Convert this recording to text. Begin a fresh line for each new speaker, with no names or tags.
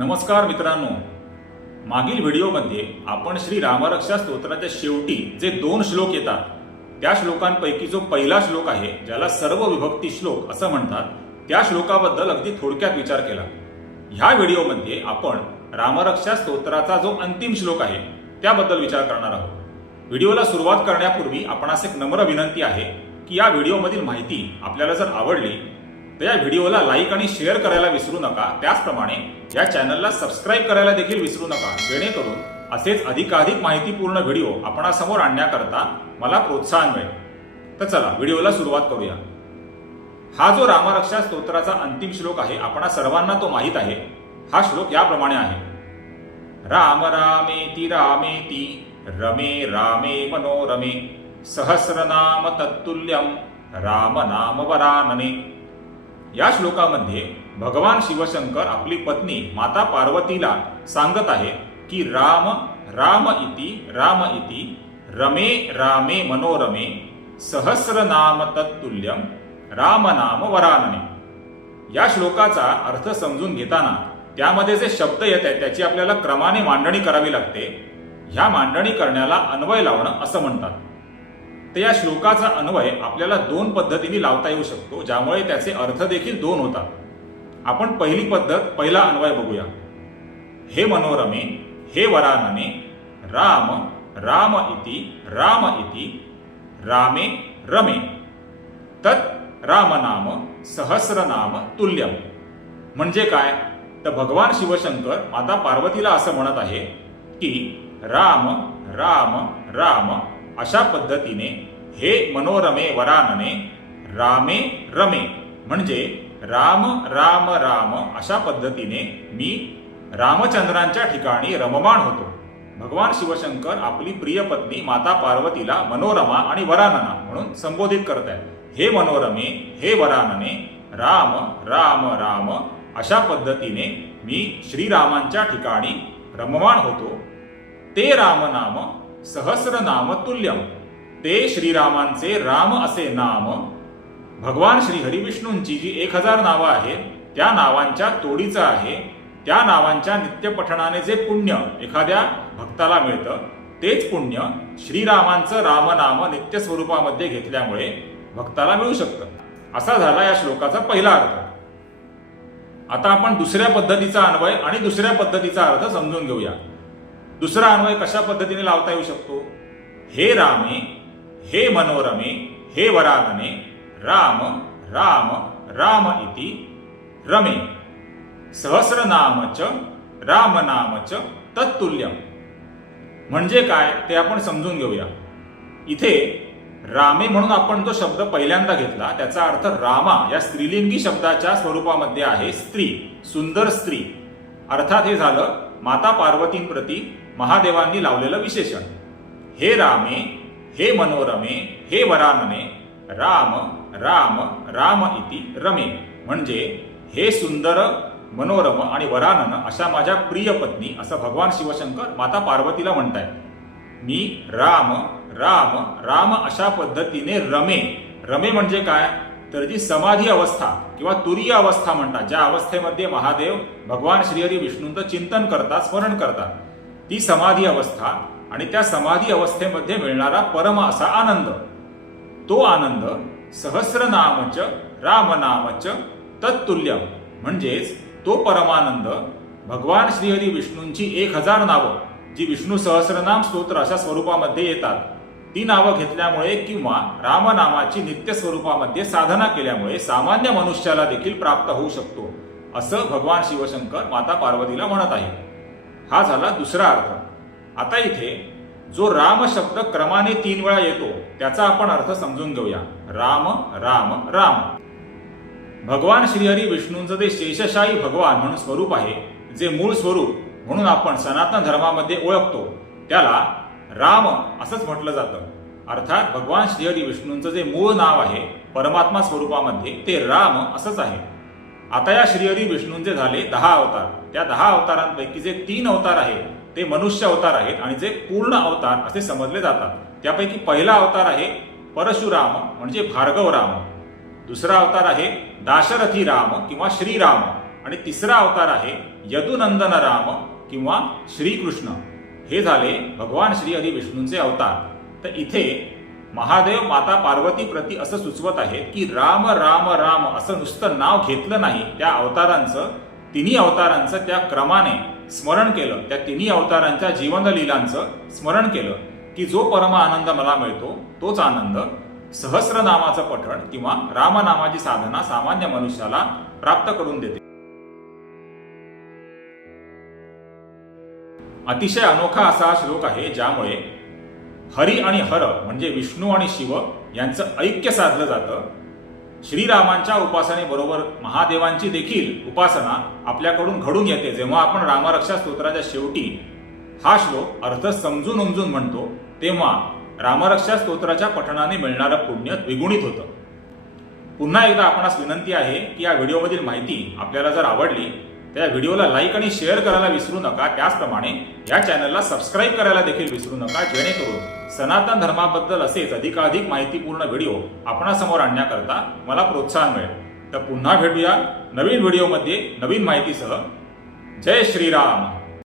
नमस्कार मित्रांनो. मागील व्हिडिओमध्ये आपण श्री रामरक्षा स्तोत्राच्या शेवटी जे दोन श्लोक येतात त्या श्लोकांपैकी जो पहिला श्लोक आहे ज्याला सर्व विभक्ती श्लोक असं म्हणतात त्या श्लोकाबद्दल अगदी थोडक्यात विचार केला. ह्या व्हिडिओमध्ये आपण रामरक्षा स्तोत्राचा जो अंतिम श्लोक आहे त्याबद्दल विचार करणार आहोत. व्हिडिओला सुरुवात करण्यापूर्वी आपणास एक नम्र विनंती आहे की या व्हिडिओमधील माहिती आपल्याला जर आवडली तर या व्हिडिओला लाईक आणि शेअर करायला विसरू नका. त्याचप्रमाणे या चॅनलला सबस्क्राईब करायला देखील विसरू नका. जेणेकरून असेच अधिकाधिक माहितीपूर्ण व्हिडिओ आपणासमोर आणण्याकरता मला प्रोत्साहन मिळेल. तर चला व्हिडिओला सुरुवात करूया. हा जो रामरक्षा स्तोत्राचा अंतिम श्लोक आहे आपणा सर्वांना तो माहीत आहे. हा श्लोक याप्रमाणे आहे. राम रामेति रामेति रमे रामे मनोरमे सहस्रनाम तत्तुल्यम राम नाम वरानने. या श्लोकामध्ये भगवान शिवशंकर आपली पत्नी माता पार्वतीला सांगत आहे की राम राम इति राम इति रमे रामे मनोरमे सहस्रनाम तत्तुल्यम राम नाम वरानने. या श्लोकाचा अर्थ समजून घेताना त्यामध्ये जे शब्द येत आहेत त्याची आपल्याला क्रमाने मांडणी करावी लागते. ह्या मांडणी करण्याला अन्वय लावणं असं म्हणतात. तर या श्लोकाचा अन्वय आपल्याला दोन पद्धतीने लावता येऊ शकतो ज्यामुळे त्याचे अर्थ देखील दोन होतात. आपण पहिली पद्धत पहिला अन्वय बघूया. हे मनोरमे हे वरानने राम राम इति राम इति रामे रमे. तत् रामनाम सहस्रनाम तुल्यम. म्हणजे काय? तर भगवान शिवशंकर माता पार्वतीला असं म्हणत आहे की राम राम राम अशा पद्धतीने हे मनोरमे वरानने रामे रमे म्हणजे राम राम राम अशा पद्धतीने मी रामचंद्रांच्या ठिकाणी रममाण होतो. भगवान शिवशंकर आपली प्रिय पत्नी माता पार्वतीला मनोरमा आणि वरानना म्हणून संबोधित करत आहेत हे मनोरमे हे वरानने राम राम राम अशा पद्धतीने मी श्रीरामांच्या ठिकाणी रममाण होतो. ते रामनाम सहस्रनाम तुल्यम ते श्रीरामांचे राम असे नाम. भगवान श्री हरिविष्णूंची जी एक हजार नावं आहेत त्या नावांच्या तोडीचं आहे. त्या नावांच्या नित्यपठणाने जे पुण्य एखाद्या भक्ताला मिळतं तेच पुण्य श्रीरामांचं रामनाम नित्य स्वरूपामध्ये घेतल्यामुळे भक्ताला मिळू शकतं. असा झाला या श्लोकाचा पहिला अर्थ. आता आपण दुसऱ्या पद्धतीचा अन्वय आणि दुसऱ्या पद्धतीचा अर्थ समजून घेऊया. दुसरा अन्वय कशा पद्धतीने लावता येऊ शकतो? हे रामे हे मनोरमे हे वरानने राम राम राम इति रमे। सहस्रनामच च तत्तुल्यम। म्हणजे काय? ते आपण समजून घेऊया. इथे रामे म्हणून आपण जो शब्द पहिल्यांदा घेतला त्याचा अर्थ रामा या स्त्रीलिंगी शब्दाच्या स्वरूपामध्ये आहे स्त्री सुंदर स्त्री. अर्थात हे झालं माता पार्वतींप्रती महादेवांनी लावलेलं विशेषण. हे रामे हे मनोरमे हे वरानने राम राम राम इति रमे. म्हणजे हे सुंदर मनोरम आणि वरानन अशा माझ्या प्रिय पत्नी असं भगवान शिवशंकर माता पार्वतीला म्हणतायत. मी राम राम राम अशा पद्धतीने रमे. रमे म्हणजे काय? तर जी समाधी अवस्था किंवा तुरीय अवस्था म्हणतात. ज्या अवस्थेमध्ये महादेव भगवान श्रीहरी विष्णूंचं चिंतन करतात स्मरण करतात. ती समाधी अवस्था आणि त्या समाधी अवस्थेमध्ये मिळणारा परम असा आनंद. तो आनंद सहस्रनामच रामनामच तत्तुल्यम म्हणजेच तो परमानंद भगवान श्रीहरी विष्णूंची एक हजार नावं जी विष्णू सहस्रनाम स्तोत्र अशा स्वरूपामध्ये येतात. ती नावं घेतल्यामुळे किंवा रामनामाची नित्य स्वरूपामध्ये साधना केल्यामुळे सामान्य मनुष्याला देखील प्राप्त होऊ शकतो असं भगवान शिवशंकर माता पार्वतीला म्हणत आहे हा झाला दुसरा अर्थ. आता इथे जो राम शब्द क्रमाने तीन वेळा येतो त्याचा आपण अर्थ समजून घेऊया. राम राम राम. भगवान श्रीहरी विष्णूंचं जे शेषशाही भगवान म्हणून स्वरूप आहे जे मूळ स्वरूप म्हणून आपण सनातन धर्मामध्ये ओळखतो त्याला राम असंच म्हटलं जातं. अर्थात भगवान श्रीहरी विष्णूंचं जे मूळ नाव आहे परमात्मा स्वरूपामध्ये ते राम असंच आहे. आता या श्रीहरी विष्णूंचे झाले दहा अवतार. त्या दहा अवतारांपैकी जे तीन अवतार आहेत ते मनुष्य अवतार आहेत आणि जे पूर्ण अवतार असे समजले जातात. त्यापैकी पहिला अवतार आहे परशुराम म्हणजे भार्गव राम दुसरा अवतार आहे दाशरथी राम किंवा श्रीराम. आणि तिसरा अवतार आहे यदुनंदन राम किंवा श्रीकृष्ण. हे झाले भगवान श्री हरी विष्णूंचे अवतार. तर इथे महादेव माता पार्वती प्रती असं सुचवत आहेत की राम राम राम असं नुसतं नाव घेतलं नाही. त्या अवतारांचं तिन्ही अवतारांचं त्या क्रमाने स्मरण केलं. त्या तिन्ही अवतारांच्या जीवनलीलांचं स्मरण केलं की जो परम आनंद मला मिळतो तोच आनंद सहस्रनामाचं पठण किंवा रामनामाची साधना सामान्य मनुष्याला प्राप्त करून देते. अतिशय अनोखा असा श्लोक आहे ज्यामुळे हरी आणि हर म्हणजे विष्णू आणि शिव यांचं ऐक्य साधलं जातं. श्रीरामांच्या उपासनेबरोबर महादेवांची देखील उपासना आपल्याकडून घडून येते. जेव्हा आपण रामरक्षा स्तोत्राच्या शेवटी हा श्लोक अर्थ समजून उमजून म्हणतो तेव्हा रामरक्षा स्तोत्राच्या पठणाने मिळणारं पुण्य द्विगुणित होतं. पुन्हा एकदा आपणास विनंती आहे की या व्हिडिओमधील माहिती आपल्याला जर आवडली त्या व्हिडिओला लाईक आणि शेअर करायला विसरू नका. त्याचप्रमाणे या चॅनलला सबस्क्राईब करायला देखील विसरू नका. जेणेकरून सनातन धर्माबद्दल असेच अधिकाधिक माहितीपूर्ण व्हिडिओ आपणासमोर आणण्याकरता मला प्रोत्साहन मिळेल. तर पुन्हा भेटूया नवीन व्हिडिओमध्ये नवीन माहितीसह. जय श्रीराम.